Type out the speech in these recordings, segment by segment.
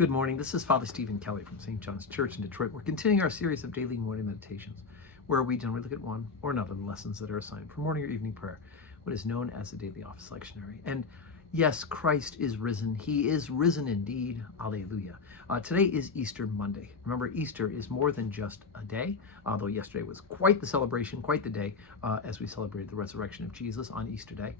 Good morning. This is Father Stephen Kelly from St. John's Church in Detroit. We're continuing our series of daily morning meditations, where we generally look at one or another of the lessons that are assigned for morning or evening prayer, what is known as the Daily Office Lectionary. And yes, Christ is risen. He is risen indeed. Alleluia. Today is Easter Monday. Remember, Easter is more than just a day, although yesterday was quite the celebration, quite the day, as we celebrated the resurrection of Jesus on Easter Day.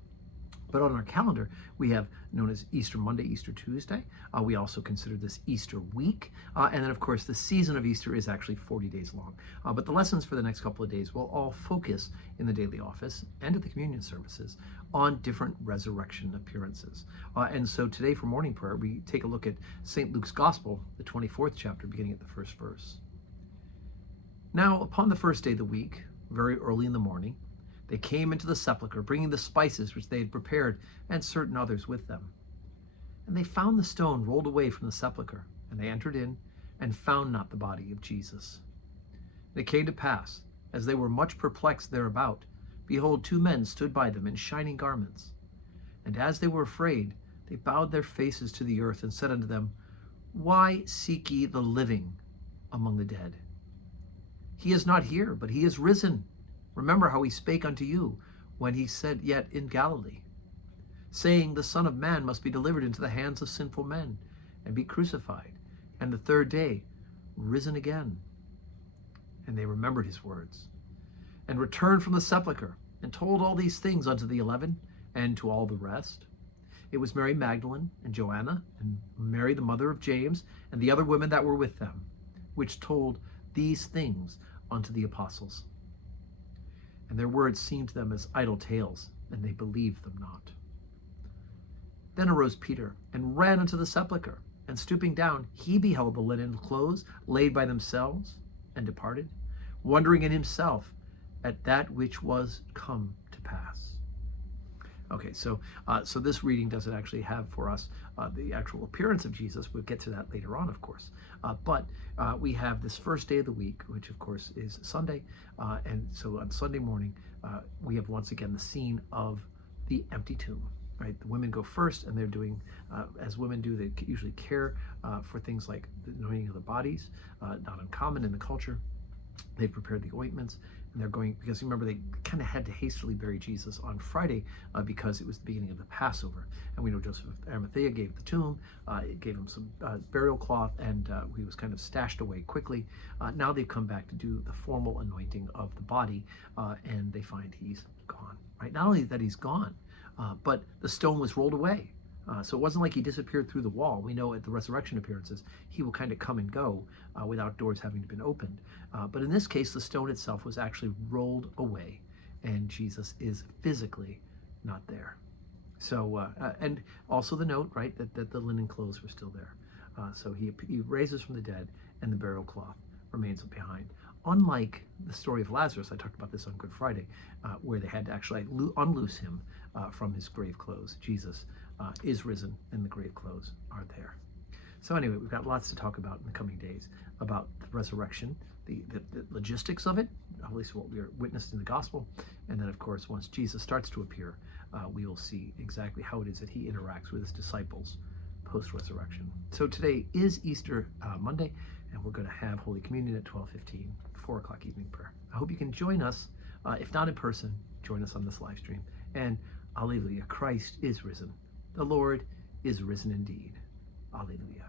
But on our calendar, we have known as Easter Monday, Easter Tuesday. We also consider this Easter week. And then, of course, the season of Easter is actually 40 days long. But the lessons for the next couple of days will all focus in the daily office and at the communion services on different resurrection appearances. And so today for morning prayer, we take a look at St. Luke's Gospel, the 24th chapter, beginning at the first verse. Now, upon the first day of the week, very early in the morning, they came into the sepulchre, bringing the spices which they had prepared, and certain others with them. And they found the stone rolled away from the sepulchre, and they entered in, and found not the body of Jesus. And it came to pass, as they were much perplexed thereabout, behold, two men stood by them in shining garments. And as they were afraid, they bowed their faces to the earth, and said unto them, Why seek ye the living among the dead? He is not here, but he is risen. Remember how he spake unto you when he said yet in Galilee, saying, The Son of Man must be delivered into the hands of sinful men, and be crucified, and the third day risen again. And they remembered his words, and returned from the sepulchre, and told all these things unto the 11, and to all the rest. It was Mary Magdalene, and Joanna, and Mary the mother of James, and the other women that were with them, which told these things unto the apostles. And their words seemed to them as idle tales, and they believed them not. Then arose Peter, and ran unto the sepulchre, and stooping down, he beheld the linen clothes laid by themselves, and departed, wondering in himself at that which was come to pass. Okay, so this reading doesn't actually have for us the actual appearance of Jesus. We'll get to that later on, of course. But we have this first day of the week, which of course is Sunday. And so on Sunday morning, we have once again the scene of the empty tomb. Right, the women go first, and they're doing, as women do, they usually care for things like the anointing of the bodies, not uncommon in the culture. They've prepared the ointments, and they're going, because remember, they kind of had to hastily bury Jesus on Friday because it was the beginning of the Passover. And we know Joseph of Arimathea gave the tomb, gave him some burial cloth, and he was kind of stashed away quickly. Now they've come back to do the formal anointing of the body, and they find he's gone. Right? Not only that he's gone, but the stone was rolled away. So it wasn't like he disappeared through the wall. We know at the resurrection appearances, he will kind of come and go without doors having been opened. But in this case, the stone itself was actually rolled away, and Jesus is physically not there. So, and also the note, right, that the linen clothes were still there. So he raises from the dead, and the burial cloth remains behind. Unlike the story of Lazarus, I talked about this on Good Friday, where they had to actually unloose him from his grave clothes. Jesus is risen, and the grave clothes are there. So anyway, we've got lots to talk about in the coming days about the resurrection, the logistics of it, at least what we are witnessed in the gospel. And then, of course, once Jesus starts to appear, we will see exactly how it is that he interacts with his disciples post-resurrection. So today is Easter Monday, and we're going to have Holy Communion at 12:15, 4 o'clock evening prayer. I hope you can join us. If not in person, join us on this live stream. And Alleluia, Christ is risen. The Lord is risen indeed. Alleluia.